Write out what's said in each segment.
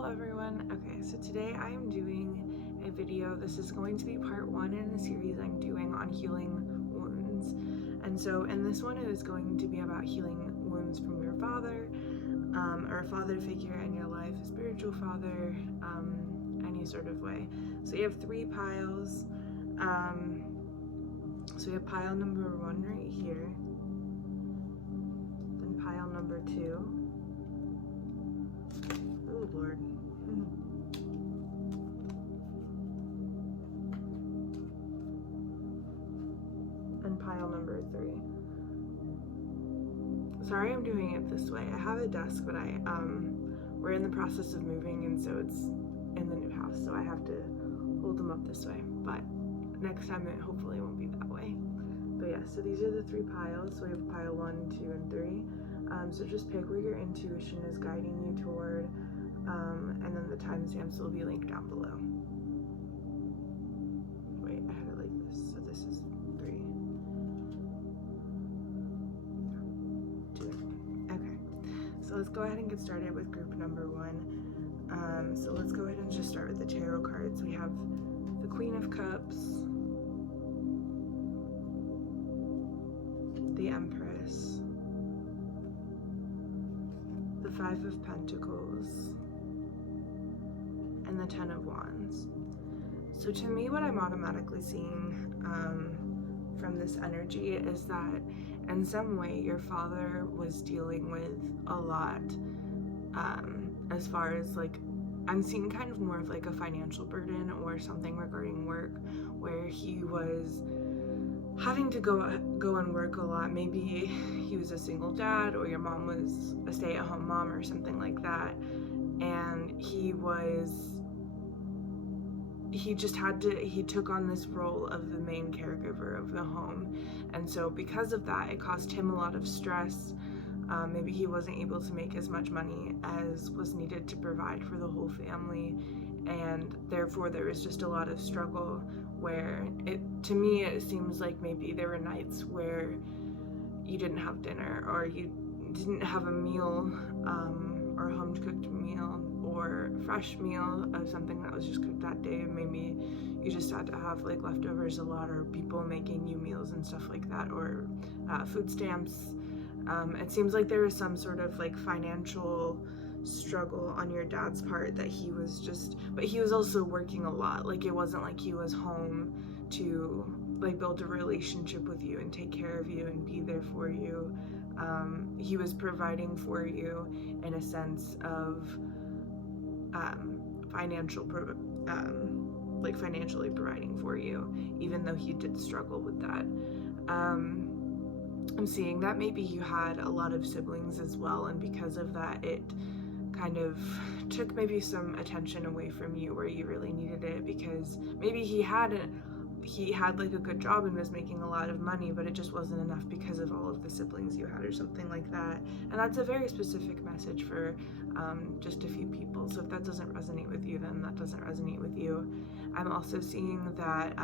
Hello everyone. Okay, so today I am doing a video. This is going to be part one in a series I'm doing on healing wounds. And so in this one it is going to be about healing wounds from your father, or a father figure in your life, a spiritual father, any sort of way. So you have three piles. So we have pile number one right here, then pile number two. Oh Lord. And pile number three. Sorry I'm doing it this way. I have a desk, but we're in the process of moving, and so it's in the new house, so I have to hold them up this way. But next time it hopefully won't be that way. But yeah, so these are the three piles. So we have pile 1, 2, and 3. So just pick where your intuition is guiding you toward, and then the timestamps will be linked down below. Wait, I had it like this. So this is 3. 2. Okay. So let's go ahead and get started with group number 1. So let's go ahead and just start with the tarot cards. We have the Queen of Cups, the Empress, the Five of Pentacles, and the Ten of Wands. So to me, what I'm automatically seeing from this energy is that in some way your father was dealing with a lot, as far as like, I'm seeing kind of more of like a financial burden or something regarding work, where he was having to go and work a lot. Maybe he was a single dad, or your mom was a stay-at-home mom or something like that, and he took on this role of the main caregiver of the home. And so because of that, it caused him a lot of stress. Maybe he wasn't able to make as much money as was needed to provide for the whole family, and therefore there was just a lot of struggle, where to me it seems like maybe there were nights where you didn't have dinner, or you didn't have a meal, or a home cooked meal, or fresh meal of something that was just cooked that day. Maybe you just had to have like leftovers a lot, or people making you meals and stuff like that, or food stamps. It seems like there was some sort of like financial struggle on your dad's part, that he was just, but he was also working a lot. Like, it wasn't like he was home to like build a relationship with you and take care of you and be there for you. He was providing for you in a sense of financially providing for you, even though he did struggle with that. I'm seeing that maybe you had a lot of siblings as well, and because of that it kind of took maybe some attention away from you where you really needed it, because maybe he had like a good job and was making a lot of money, but it just wasn't enough because of all of the siblings you had or something like that. And that's a very specific message for just a few people. So if that doesn't resonate with you, then that doesn't resonate with you. I'm also seeing that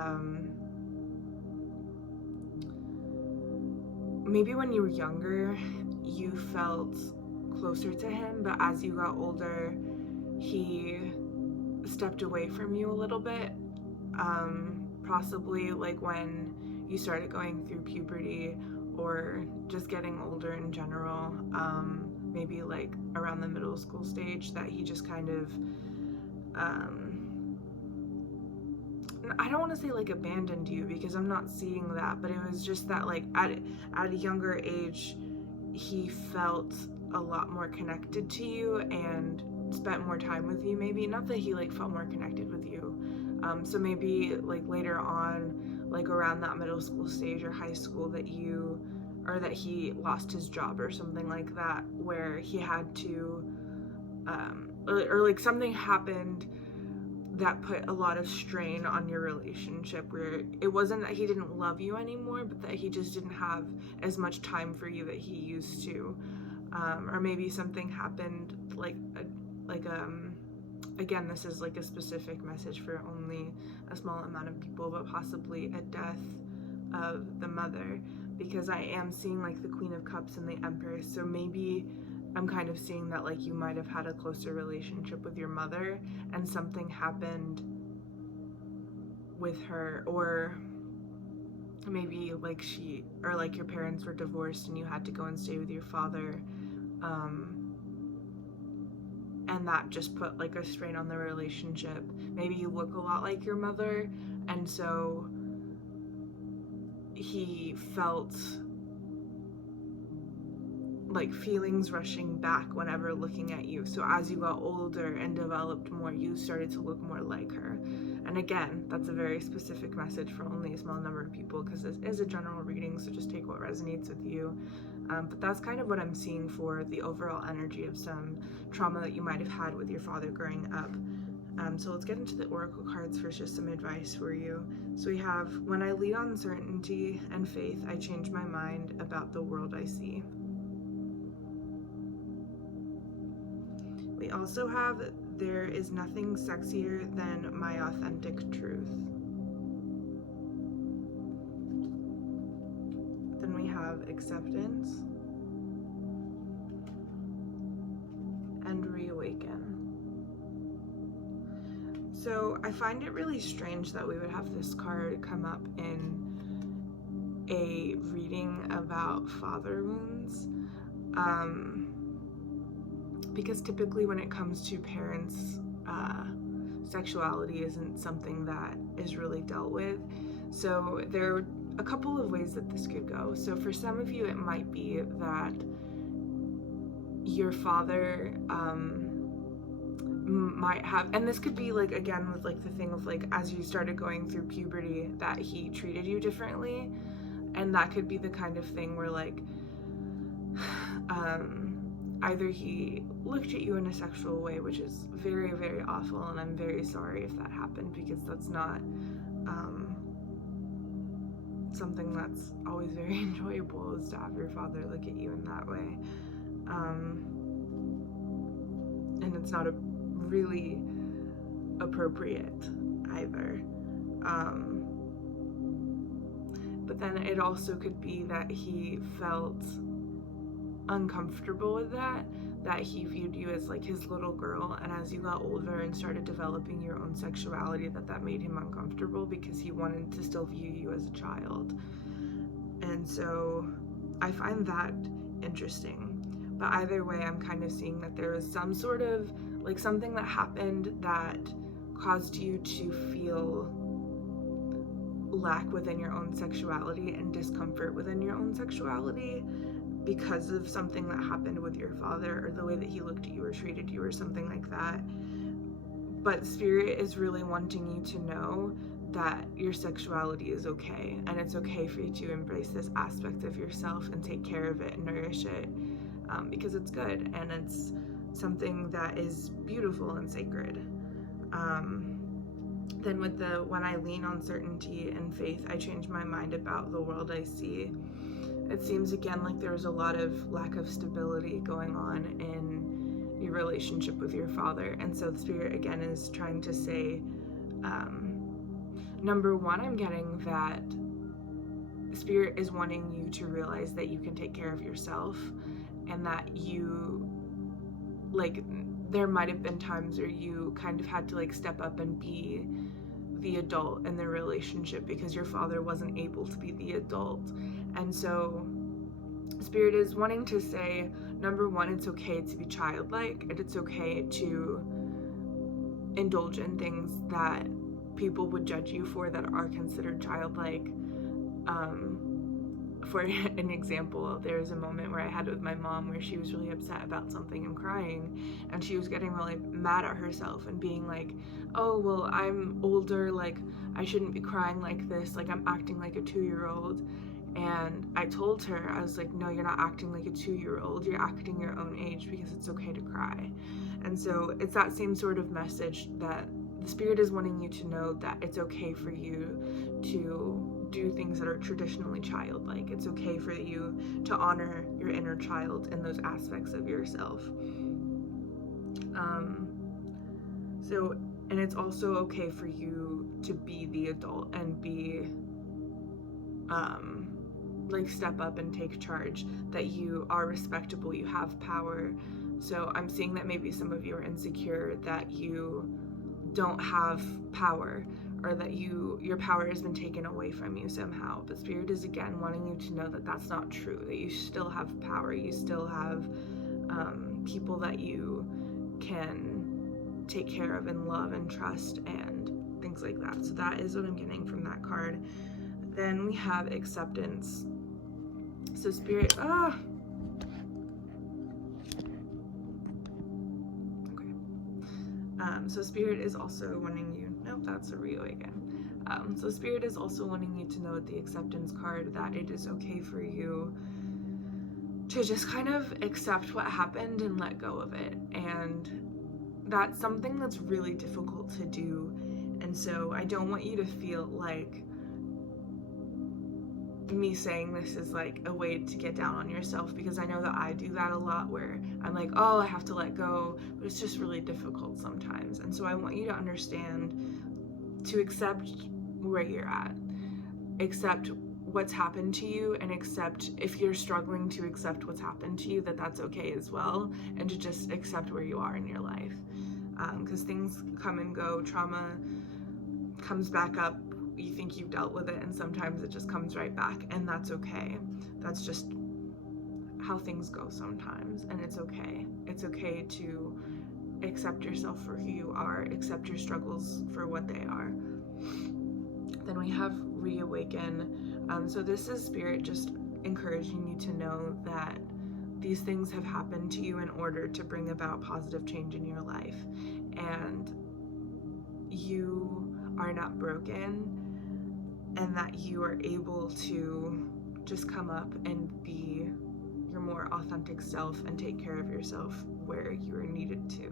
maybe when you were younger you felt closer to him, but as you got older he stepped away from you a little bit, possibly like when you started going through puberty, or just getting older in general, maybe like around the middle school stage, that he just kind of I don't want to say like abandoned you, because I'm not seeing that, but it was just that like at a younger age he felt a lot more connected to you and spent more time with you. Maybe not that he like felt more connected with you, so maybe like later on, like around that middle school stage or high school, that he lost his job or something like that, where he had to or like something happened that put a lot of strain on your relationship, where it wasn't that he didn't love you anymore, but that he just didn't have as much time for you that he used to. Or maybe something happened again, this is like a specific message for only a small amount of people, but possibly a death of the mother, because I am seeing like the Queen of Cups and the Empress. So maybe I'm kind of seeing that like you might have had a closer relationship with your mother and something happened with her, or maybe like your parents were divorced and you had to go and stay with your father, and that just put like a strain on the relationship. Maybe you look a lot like your mother, and so he felt like feelings rushing back whenever looking at you. So as you got older and developed more, you started to look more like her. And again, that's a very specific message for only a small number of people, because this is a general reading, so just take what resonates with you. But that's kind of what I'm seeing for the overall energy of some trauma that you might have had with your father growing up. So let's get into the oracle cards for just some advice for you. So we have, when I lean on certainty and faith, I change my mind about the world I see. We also have, there is nothing sexier than my authentic truth. Then we have acceptance and reawaken. So I find it really strange that we would have this card come up in a reading about father wounds. Because typically when it comes to parents, sexuality isn't something that is really dealt with. So there are a couple of ways that this could go. So for some of you, it might be that your father might have, and this could be like, again, with like the thing of like, as you started going through puberty, that he treated you differently. And that could be the kind of thing where like, either he looked at you in a sexual way, which is very, very awful, and I'm very sorry if that happened, because that's not something that's always very enjoyable, is to have your father look at you in that way. And it's not really appropriate either. But then it also could be that he felt uncomfortable with that he viewed you as like his little girl, and as you got older and started developing your own sexuality, that made him uncomfortable because he wanted to still view you as a child. And so I find that interesting. But either way, I'm kind of seeing that there is some sort of like something that happened that caused you to feel lack within your own sexuality and discomfort within your own sexuality, because of something that happened with your father, or the way that he looked at you or treated you or something like that. But Spirit is really wanting you to know that your sexuality is okay, and it's okay for you to embrace this aspect of yourself and take care of it and nourish it, because it's good and it's something that is beautiful and sacred. Then with the, when I lean on certainty and faith, I change my mind about the world I see. It seems again like there's a lot of lack of stability going on in your relationship with your father. And so the Spirit again is trying to say, number one, I'm getting that Spirit is wanting you to realize that you can take care of yourself, and that you, like, there might have been times where you kind of had to like step up and be the adult in the relationship because your father wasn't able to be the adult. And so Spirit is wanting to say, number one, it's okay to be childlike, and it's okay to indulge in things that people would judge you for that are considered childlike. For an example, there was a moment where I had with my mom where she was really upset about something and crying, and she was getting really mad at herself and being like, oh, well, I'm older, like, I shouldn't be crying like this, like, I'm acting like a 2-year-old. And I told her, I was like, no, you're not acting like a 2-year-old, you're acting your own age, because it's okay to cry. And so it's that same sort of message that the Spirit is wanting you to know, that it's okay for you to do things that are traditionally childlike. It's okay for you to honor your inner child in those aspects of yourself. And it's also okay for you to be the adult and be like step up and take charge, that you are respectable, you have power. So I'm seeing that maybe some of you are insecure that you don't have power, or that your power has been taken away from you somehow. But Spirit is again wanting you to know that that's not true, that you still have power, you still have people that you can take care of and love and trust and things like that. So that is what I'm getting from that card. Then we have acceptance. So Spirit, so Spirit is also wanting you, nope, that's a reawaken. So Spirit is also wanting you to know with the acceptance card that it is okay for you to just kind of accept what happened and let go of it. And that's something that's really difficult to do. And so I don't want you to feel like me saying this is like a way to get down on yourself, because I know that I do that a lot, where I'm like, oh, I have to let go, but it's just really difficult sometimes. And so I want you to understand to accept where you're at, accept what's happened to you, and accept if you're struggling to accept what's happened to you, that that's okay as well, and to just accept where you are in your life, because things come and go, trauma comes back up, you think you've dealt with it, and sometimes it just comes right back, and that's okay. That's just how things go sometimes, and it's okay. It's okay to accept yourself for who you are, accept your struggles for what they are. Then we have reawaken. So this is Spirit just encouraging you to know that these things have happened to you in order to bring about positive change in your life, and you are not broken, and that you are able to just come up and be your more authentic self and take care of yourself where you are needed to.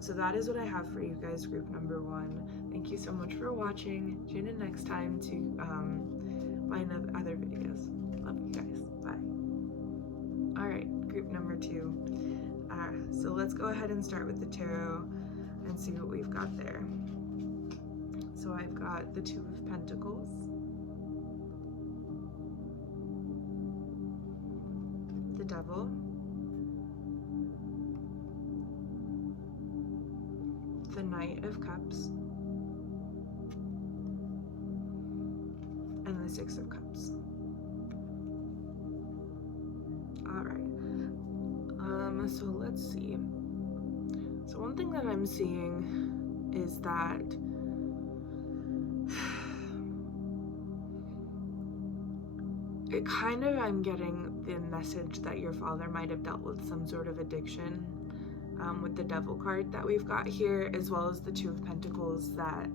So that is what I have for you guys, group number 1. Thank you so much for watching. Tune in next time to my other videos. Love you guys. Bye. Alright, group number 2. So let's go ahead and start with the tarot and see what we've got there. So I've got the 2 of Pentacles, the Devil, the Knight of Cups, and the 6 of Cups. Alright, so let's see. So one thing that I'm seeing is that I'm getting the message that your father might have dealt with some sort of addiction, with the Devil card that we've got here, as well as the 2 of Pentacles, that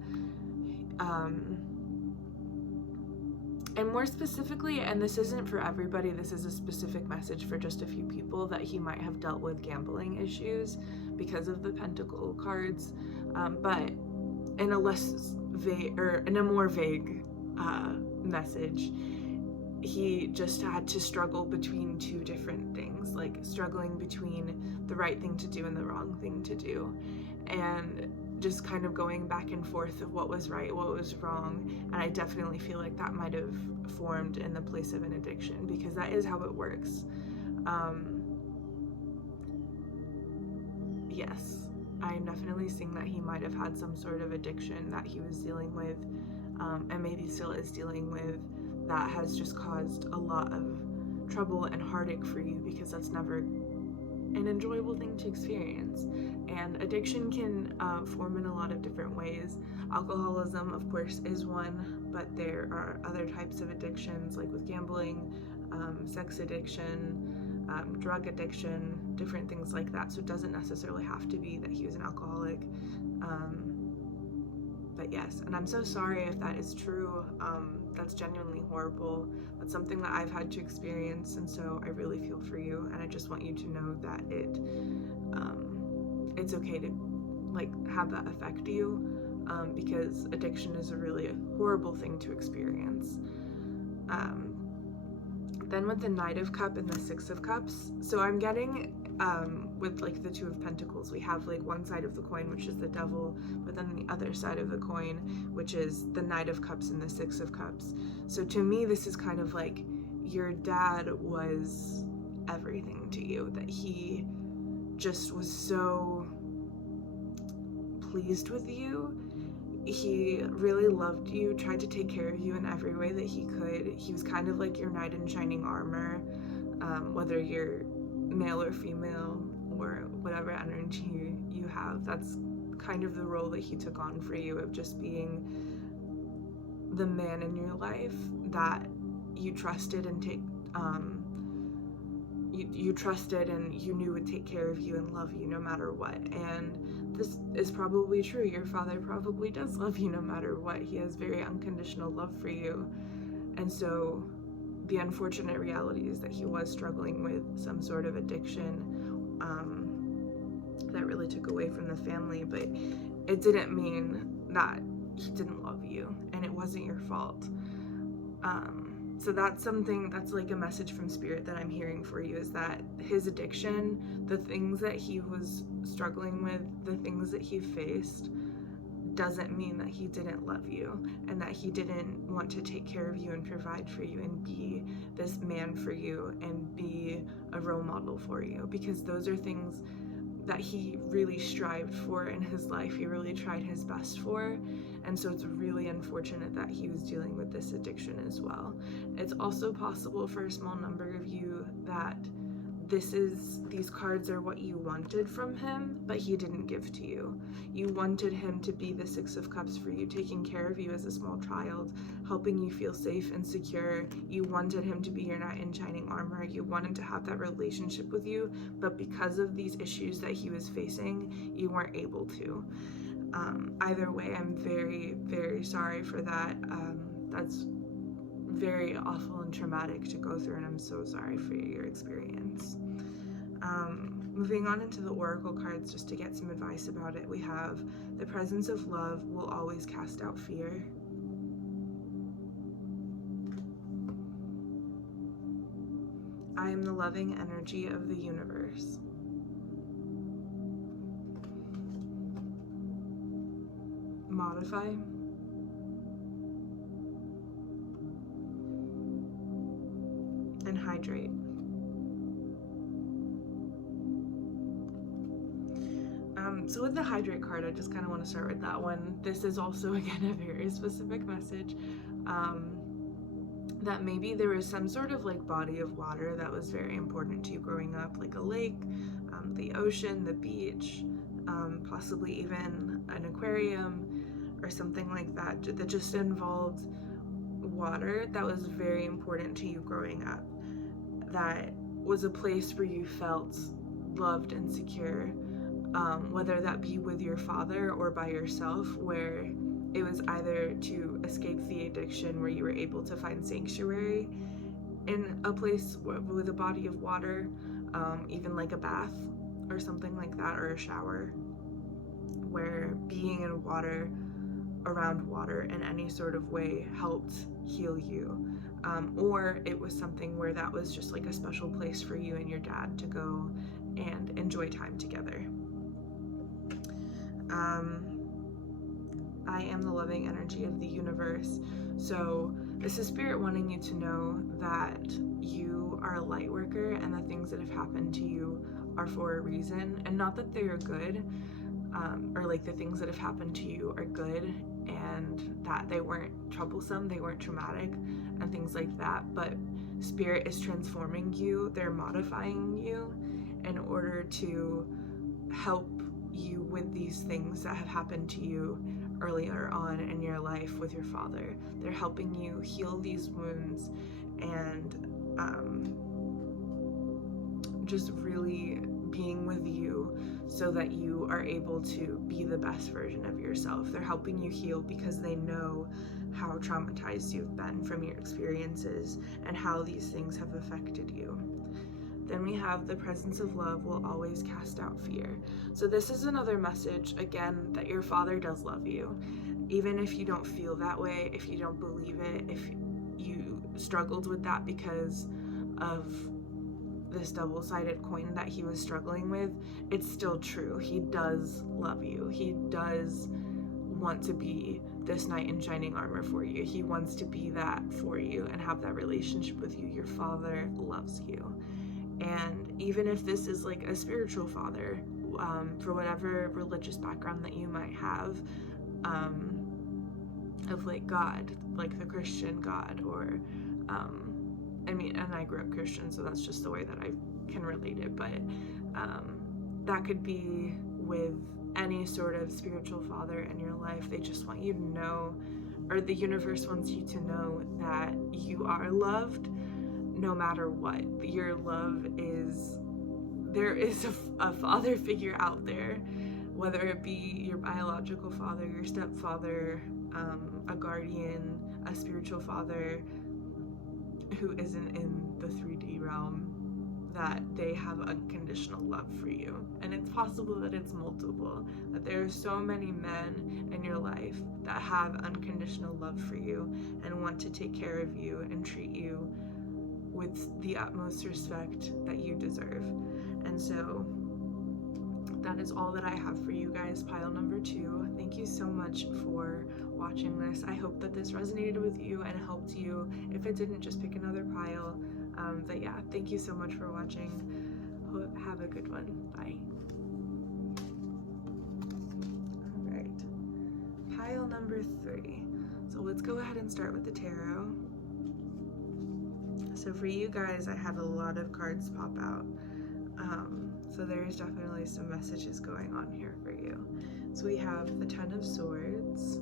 and more specifically, and this isn't for everybody, this is a specific message for just a few people, that he might have dealt with gambling issues because of the Pentacle cards, but in a less vague, or in a more vague message, he just had to struggle between 2 different things, like struggling between the right thing to do and the wrong thing to do, and just kind of going back and forth of what was right, what was wrong. And I definitely feel like that might have formed in the place of an addiction, because that is how it works. Yes, I'm definitely seeing that he might have had some sort of addiction that he was dealing with, and maybe still is dealing with, that has just caused a lot of trouble and heartache for you, because that's never an enjoyable thing to experience. And addiction can form in a lot of different ways. Alcoholism, of course, is one, but there are other types of addictions, like with gambling, sex addiction, drug addiction, different things like that. So it doesn't necessarily have to be that he was an alcoholic. But yes, and I'm so sorry if that is true. That's genuinely horrible. That's something that I've had to experience, and so I really feel for you, and I just want you to know that it's okay to like have that affect you, because addiction is a really horrible thing to experience. Then with the Knight of Cups and the 6 of Cups, so I'm getting with like the 2 of Pentacles, we have like one side of the coin, which is the Devil, but then the other side of the coin, which is the Knight of Cups and the 6 of Cups. So to me, this is kind of like your dad was everything to you, that he just was so pleased with you. He really loved you, tried to take care of you in every way that he could. He was kind of like your knight in shining armor, whether you're male or female or whatever energy you have. That's kind of the role that he took on for you, of just being the man in your life that you trusted and you trusted and you knew would take care of you and love you no matter what. And this is probably true. Your father probably does love you no matter what. He has very unconditional love for you. And so the unfortunate reality is that he was struggling with some sort of addiction that really took away from the family, but it didn't mean that he didn't love you, and it wasn't your fault. So that's something, that's like a message from Spirit that I'm hearing for you, is that his addiction, the things that he was struggling with, the things that he faced, doesn't mean that he didn't love you and that he didn't want to take care of you and provide for you and be this man for you and be a role model for you, because those are things that he really strived for in his life. He really tried his best for. And so it's really unfortunate that he was dealing with this addiction as well. It's also possible for a small number of you that these cards are what you wanted from him, but he didn't give to you. You wanted him to be the Six of Cups for you, taking care of you as a small child, helping you feel safe and secure. You wanted him to be your knight in shining armor. You wanted to have that relationship with you, but because of these issues that he was facing, you weren't able to. Either way, I'm very, very sorry for that. That's very awful and traumatic to go through, and I'm so sorry for your experience. Moving on into the oracle cards, just to get some advice about it, we have the presence of love will always cast out fear. I am the loving energy of the universe. Modify. And hydrate. So with the hydrate card, I just kind of want to start with that one. This is also, again, a very specific message, that maybe there was some sort of like body of water that was very important to you growing up, like a lake, the ocean, the beach, possibly even an aquarium or something like that, that just involved water, that was very important to you growing up, that was a place where you felt loved and secure, whether that be with your father or by yourself, where it was either to escape the addiction, where you were able to find sanctuary in a place with a body of water, even like a bath or something like that, or a shower, where being in water, around water in any sort of way helped heal you, or it was something where that was just like a special place for you and your dad to go and enjoy time together. I am the loving energy of the universe. So this is Spirit wanting you to know that you are a light worker, and the things that have happened to you are for a reason, and not that they are good, or like the things that have happened to you are good and that they weren't troublesome, they weren't traumatic and things like that, but Spirit is transforming you, they're modifying you in order to help you with these things that have happened to you earlier on in your life with your father. They're helping you heal these wounds and just really being with you so that you are able to be the best version of yourself. They're helping you heal because they know how traumatized you've been from your experiences and how these things have affected you. Then we have the presence of love will always cast out fear. So this is another message, again, that your father does love you. Even if you don't feel that way, if you don't believe it, if you struggled with that because of this double-sided coin that he was struggling with, it's still true. He does love you. He does want to be this knight in shining armor for you. He wants to be that for you and have that relationship with you. Your father loves you. And even if this is like a spiritual father, for whatever religious background that you might have, of like God, like the Christian God, or and I grew up Christian, so that's just the way that I can relate it, but that could be with any sort of spiritual father in your life. They just want you to know, or the universe wants you to know, that you are loved no matter what. Your love is, there is a father figure out there, whether it be your biological father, your stepfather, a guardian, a spiritual father who isn't in the 3D realm, that they have unconditional love for you. And it's possible that it's multiple, that there are so many men in your life that have unconditional love for you and want to take care of you and treat you with the utmost respect that you deserve. And so that is all that I have for you guys, pile number 2. Thank you so much for watching this. I hope that this resonated with you and helped you. If it didn't, just pick another pile. But yeah, thank you so much for watching. Have a good one. Bye. All right, pile number 3. So let's go ahead and start with the tarot. So for you guys, I have a lot of cards pop out. So there's definitely some messages going on here for you. So we have the 10 of Swords,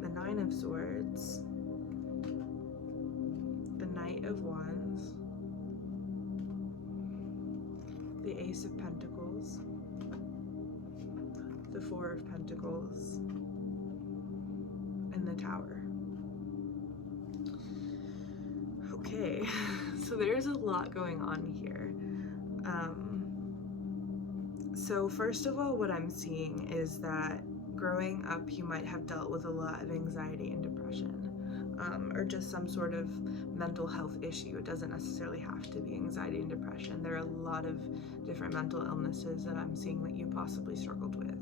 the 9 of Swords, the Knight of Wands, the Ace of Pentacles, the 4 of Pentacles, and the Tower. Okay, so there's a lot going on here. So first of all, what I'm seeing is that growing up, you might have dealt with a lot of anxiety and depression, or just some sort of mental health issue. It doesn't necessarily have to be anxiety and depression. There are a lot of different mental illnesses that I'm seeing that you possibly struggled with.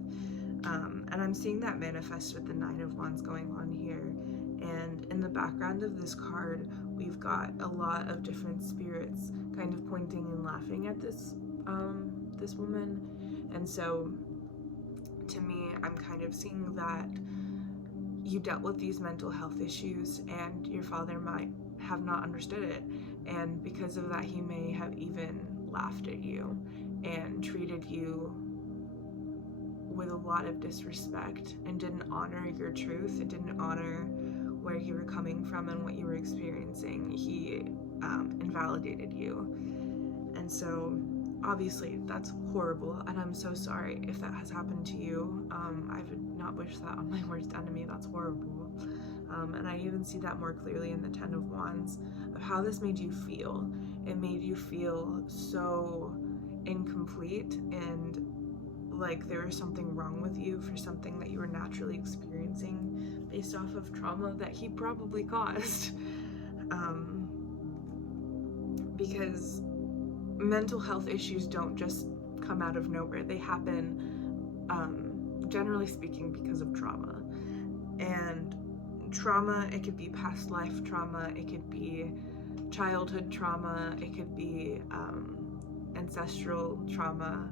And I'm seeing that manifest with the 9 of Wands going on here. And in the background of this card, we've got a lot of different spirits kind of pointing and laughing at this woman. And so to me, I'm kind of seeing that you dealt with these mental health issues and your father might have not understood it. And because of that, he may have even laughed at you and treated you with a lot of disrespect and didn't honor your truth. It didn't honor where you were coming from and what you were experiencing. He invalidated you. And so obviously that's horrible, and I'm so sorry if that has happened to you. I would not wish that on my worst enemy. That's horrible. And I even see that more clearly in the 10 of Wands, of how this made you feel. It made you feel so incomplete and like there was something wrong with you for something that you were naturally experiencing based off of trauma that he probably caused. Because mental health issues don't just come out of nowhere. They happen, generally speaking, because of trauma. And trauma, it could be past life trauma, it could be childhood trauma, it could be ancestral trauma,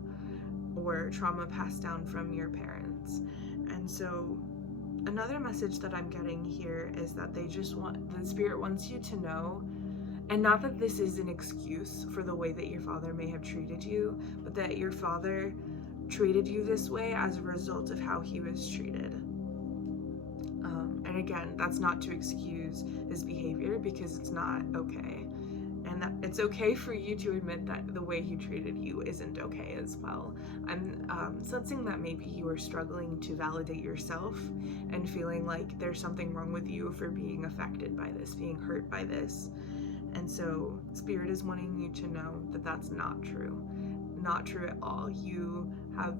or trauma passed down from your parents. And so another message that I'm getting here is that the spirit wants you to know, and not that this is an excuse for the way that your father may have treated you, but that your father treated you this way as a result of how he was treated. And again, that's not to excuse his behavior, because it's not okay. And that it's okay for you to admit that the way he treated you isn't okay as well. I'm sensing that maybe you are struggling to validate yourself and feeling like there's something wrong with you for being affected by this, being hurt by this. And so Spirit is wanting you to know that that's not true. Not true at all. You have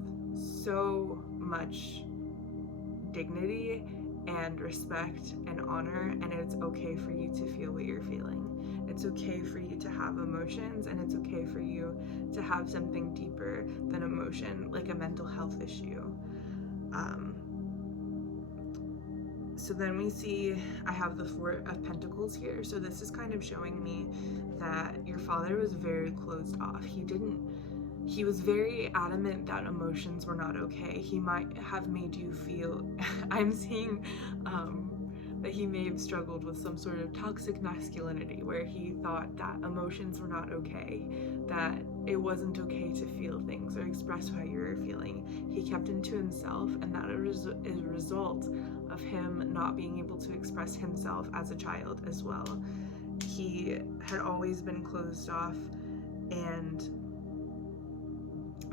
so much dignity and respect and honor, and it's okay for you to feel what you're feeling. It's okay for you to have emotions, and it's okay for you to have something deeper than emotions emotion, like a mental health issue. So then we see, I have the Four of Pentacles here. So this is kind of showing me that your father was very closed off. He was very adamant that emotions were not okay. He might have made you feel, I'm seeing that he may have struggled with some sort of toxic masculinity, where he thought that emotions were not okay, that it wasn't okay to feel things or express how you were feeling. He kept them to himself, and that is a result of him not being able to express himself as a child as well. He had always been closed off, and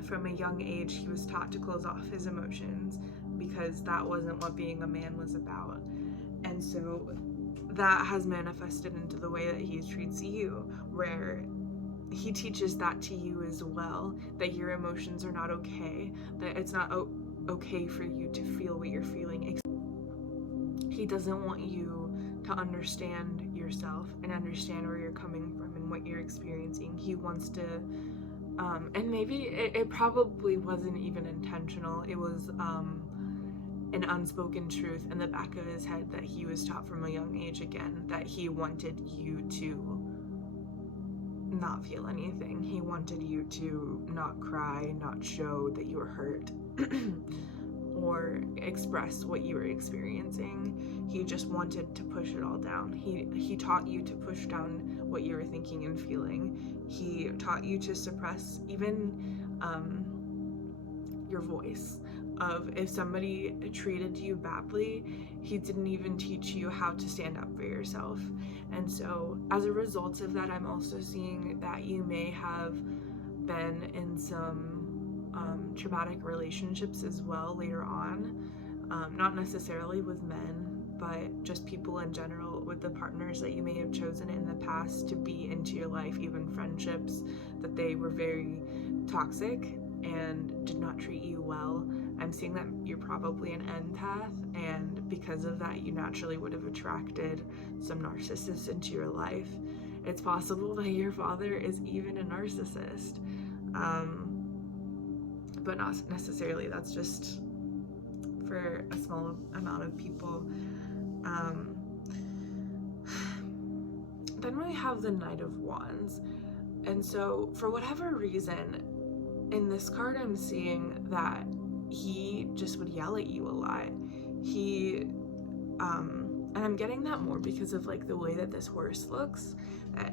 from a young age he was taught to close off his emotions because that wasn't what being a man was about. And so that has manifested into the way that he treats you, where he teaches that to you as well, that your emotions are not okay, that it's not okay for you to feel what you're feeling. He doesn't want you to understand yourself and understand where you're coming from and what you're experiencing. He wants to, and maybe it probably wasn't even intentional. It was an unspoken truth in the back of his head that he was taught from a young age, again, that he wanted you to not feel anything. He wanted you to not cry, not show that you were hurt or express what you were experiencing. He just wanted to push it all down. He taught you to push down what you were thinking and feeling. He taught you to suppress even your voice. Of if somebody treated you badly, he didn't even teach you how to stand up for yourself. And so as a result of that, I'm also seeing that you may have been in some traumatic relationships as well later on, not necessarily with men, but just people in general, with the partners that you may have chosen in the past to be into your life, even friendships, that they were very toxic and did not treat you well. I'm seeing that you're probably an empath, and because of that, you naturally would have attracted some narcissists into your life. It's possible that your father is even a narcissist, but not necessarily. That's just for a small amount of people. Then we have the Knight of Wands, and so for whatever reason, in this card, I'm seeing that he just would yell at you a lot. And I'm getting that more because of like the way that this horse looks.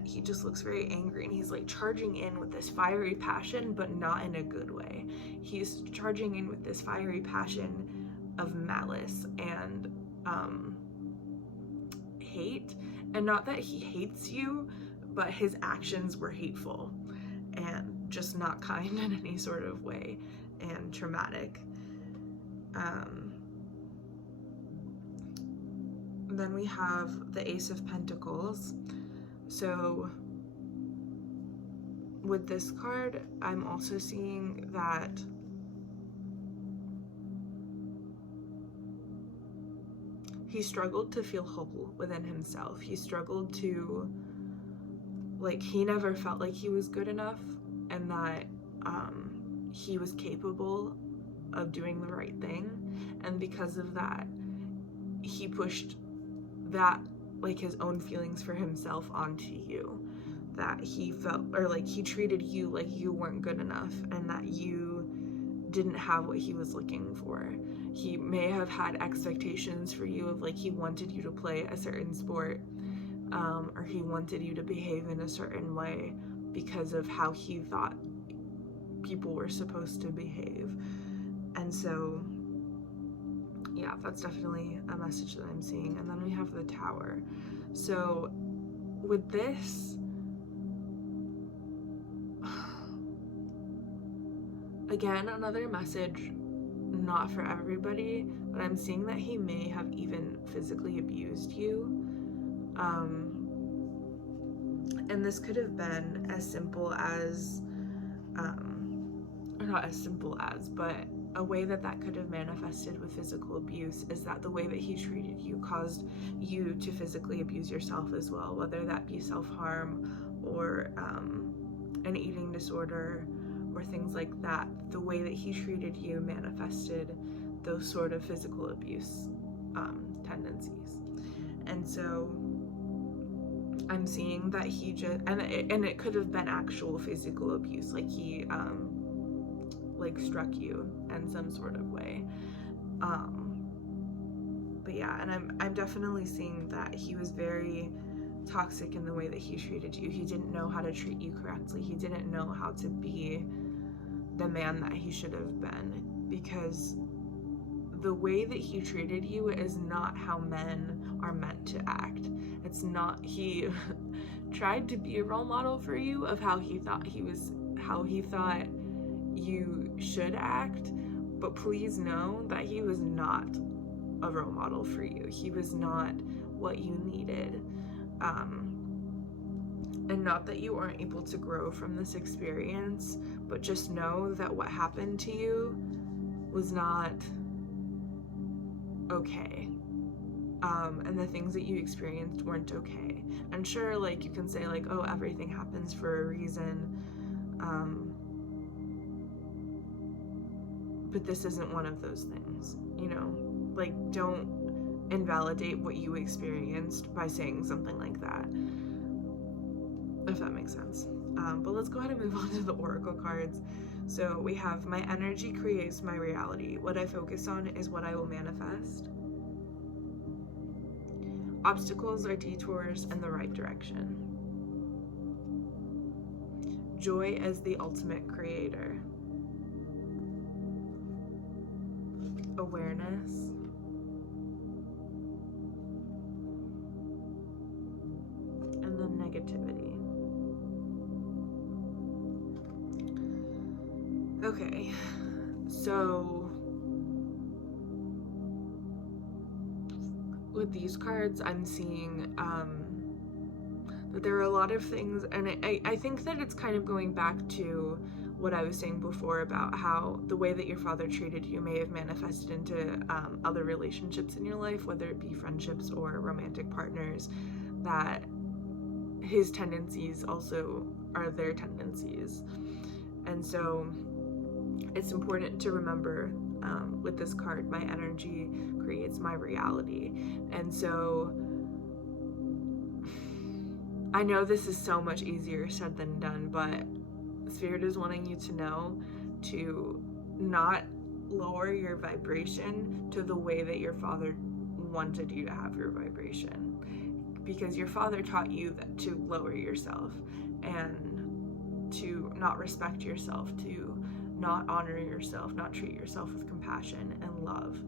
He just looks very angry, and he's like charging in with this fiery passion, but not in a good way. He's charging in with this fiery passion of malice and hate. And not that he hates you, but his actions were hateful and just not kind in any sort of way, and traumatic. Then we have the Ace of Pentacles. So with this card, I'm also seeing that he struggled to feel whole within himself. He struggled to, like, he never felt like he was good enough, and that he was capable of doing the right thing. And because of that, he pushed that, like, his own feelings for himself onto you, that he felt, or like he treated you like you weren't good enough and that you didn't have what he was looking for. He may have had expectations for you of, like, he wanted you to play a certain sport, or he wanted you to behave in a certain way because of how he thought people were supposed to behave. And so yeah, that's definitely a message that I'm seeing. And then we have the Tower. So with this, again, another message, not for everybody, but I'm seeing that he may have even physically abused you. And this could have been as simple as, or not as simple as, but a way that that could have manifested with physical abuse is that the way that he treated you caused you to physically abuse yourself as well, whether that be self-harm or an eating disorder, or things like that, the way that he treated you manifested those sort of physical abuse tendencies. And so I'm seeing that he just, and it could have been actual physical abuse, like he like struck you in some sort of way. But yeah, and I'm definitely seeing that he was very toxic in the way that he treated you. He didn't know how to treat you correctly. He didn't know how to be the man that he should have been, because the way that he treated you is not how men are meant to act. It's not. He tried to be a role model for you of how he thought you should act, but please know that he was not a role model for you. He was not what you needed. And not that you aren't able to grow from this experience, but just know that what happened to you was not okay. And the things that you experienced weren't okay. And sure, like, you can say like, oh, everything happens for a reason, but this isn't one of those things, you know? Like, don't invalidate what you experienced by saying something like that, if that makes sense. But let's go ahead and move on to the oracle cards. So we have, my energy creates my reality. What I focus on is what I will manifest. Obstacles are detours in the right direction. Joy as the ultimate creator. Awareness. And then negativity. Okay, so with these cards, I'm seeing that there are a lot of things, and I think that it's kind of going back to what I was saying before about how the way that your father treated you may have manifested into other relationships in your life, whether it be friendships or romantic partners, that his tendencies also are their tendencies. And so it's important to remember with this card, my energy creates my reality. And so I know this is so much easier said than done, but Spirit is wanting you to know to not lower your vibration to the way that your father wanted you to have your vibration, because your father taught you that to lower yourself and to not respect yourself, to not honor yourself, not treat yourself with compassion and love.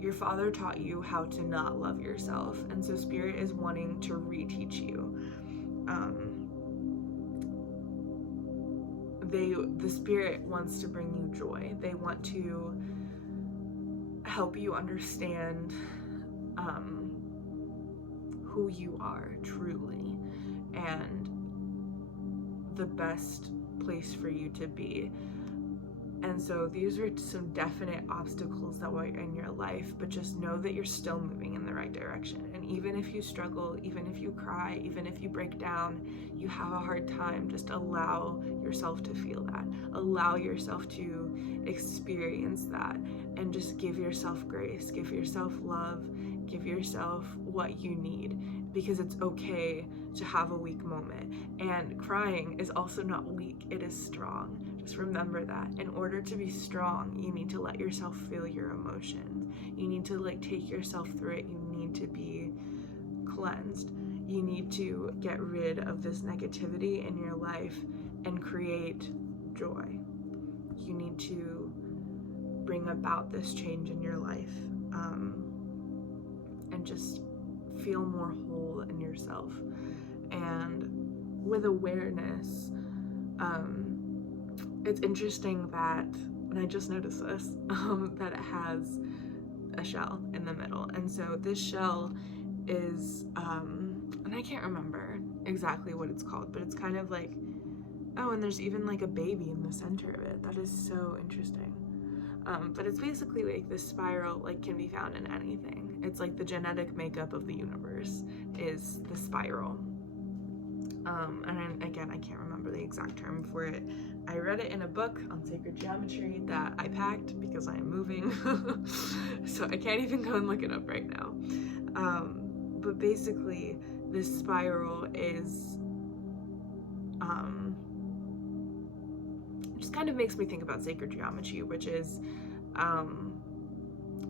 Your father taught you how to not love yourself, and so Spirit is wanting to reteach you. The Spirit wants to bring you joy. They want to help you understand who you are truly and the best place for you to be. And so these are some definite obstacles that were in your life, but just know that you're still moving in the right direction. And even if you struggle, even if you cry, even if you break down, you have a hard time, just allow yourself to feel that. Allow yourself to experience that, and just give yourself grace, give yourself love, give yourself what you need, because it's okay to have a weak moment. And crying is also not weak, it is strong. Just remember that. In order to be strong, you need to let yourself feel your emotions. You need to take yourself through it. You need to be cleansed. You need to get rid of this negativity in your life and create joy. You need to bring about this change in your life, and just feel more whole in yourself. And with awareness, it's interesting that, and I just noticed this, that it has a shell in the middle. And so this shell is, and I can't remember exactly what it's called, but it's kind of like, oh, and there's even like a baby in the center of it. That is so interesting. But it's basically like this spiral, can be found in anything. It's like the genetic makeup of the universe is the spiral. And again, I can't remember the exact term for it, I read it in a book on sacred geometry that I packed because I am moving. So I can't even go and look it up right now. But basically, this spiral is just kind of makes me think about sacred geometry, which is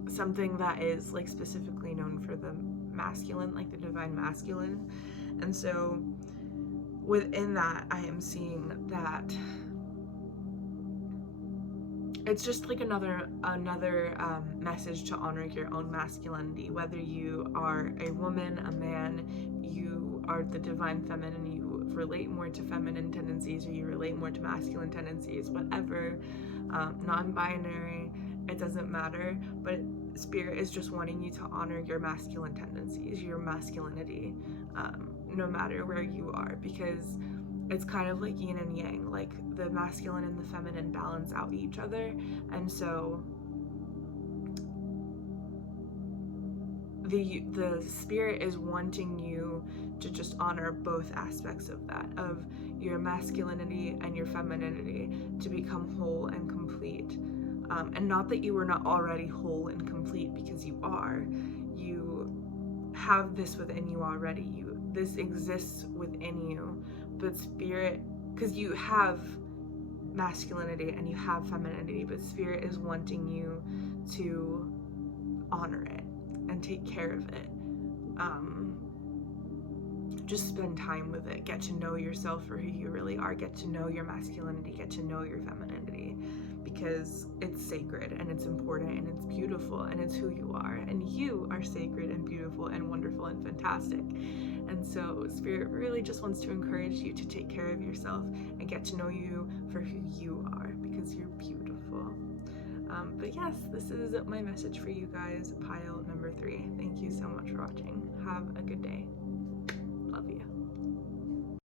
something that is like specifically known for the masculine, like the divine masculine. And so within that, I am seeing that it's just like another message to honor your own masculinity, whether you are a woman, a man, you are the divine feminine, you relate more to feminine tendencies, or you relate more to masculine tendencies, whatever, non-binary, it doesn't matter, but Spirit is just wanting you to honor your masculine tendencies, your masculinity, no matter where you are, because it's kind of like yin and yang, like the masculine and the feminine balance out each other. And so the Spirit is wanting you to just honor both aspects of that, of your masculinity and your femininity, to become whole and complete. And not that you are not already whole and complete, because you are. You have this within you already. This exists within you. But Spirit, because you have masculinity and you have femininity, but Spirit is wanting you to honor it and take care of it. Just spend time with it. Get to know yourself for who you really are. Get to know your masculinity. Get to know your femininity, because it's sacred and it's important and it's beautiful and it's who you are. And you are sacred and beautiful and wonderful and fantastic. And so Spirit really just wants to encourage you to take care of yourself and get to know you for who you are, because you're beautiful. But yes, this is my message for you guys, pile number 3. Thank you so much for watching. Have a good day. Love you.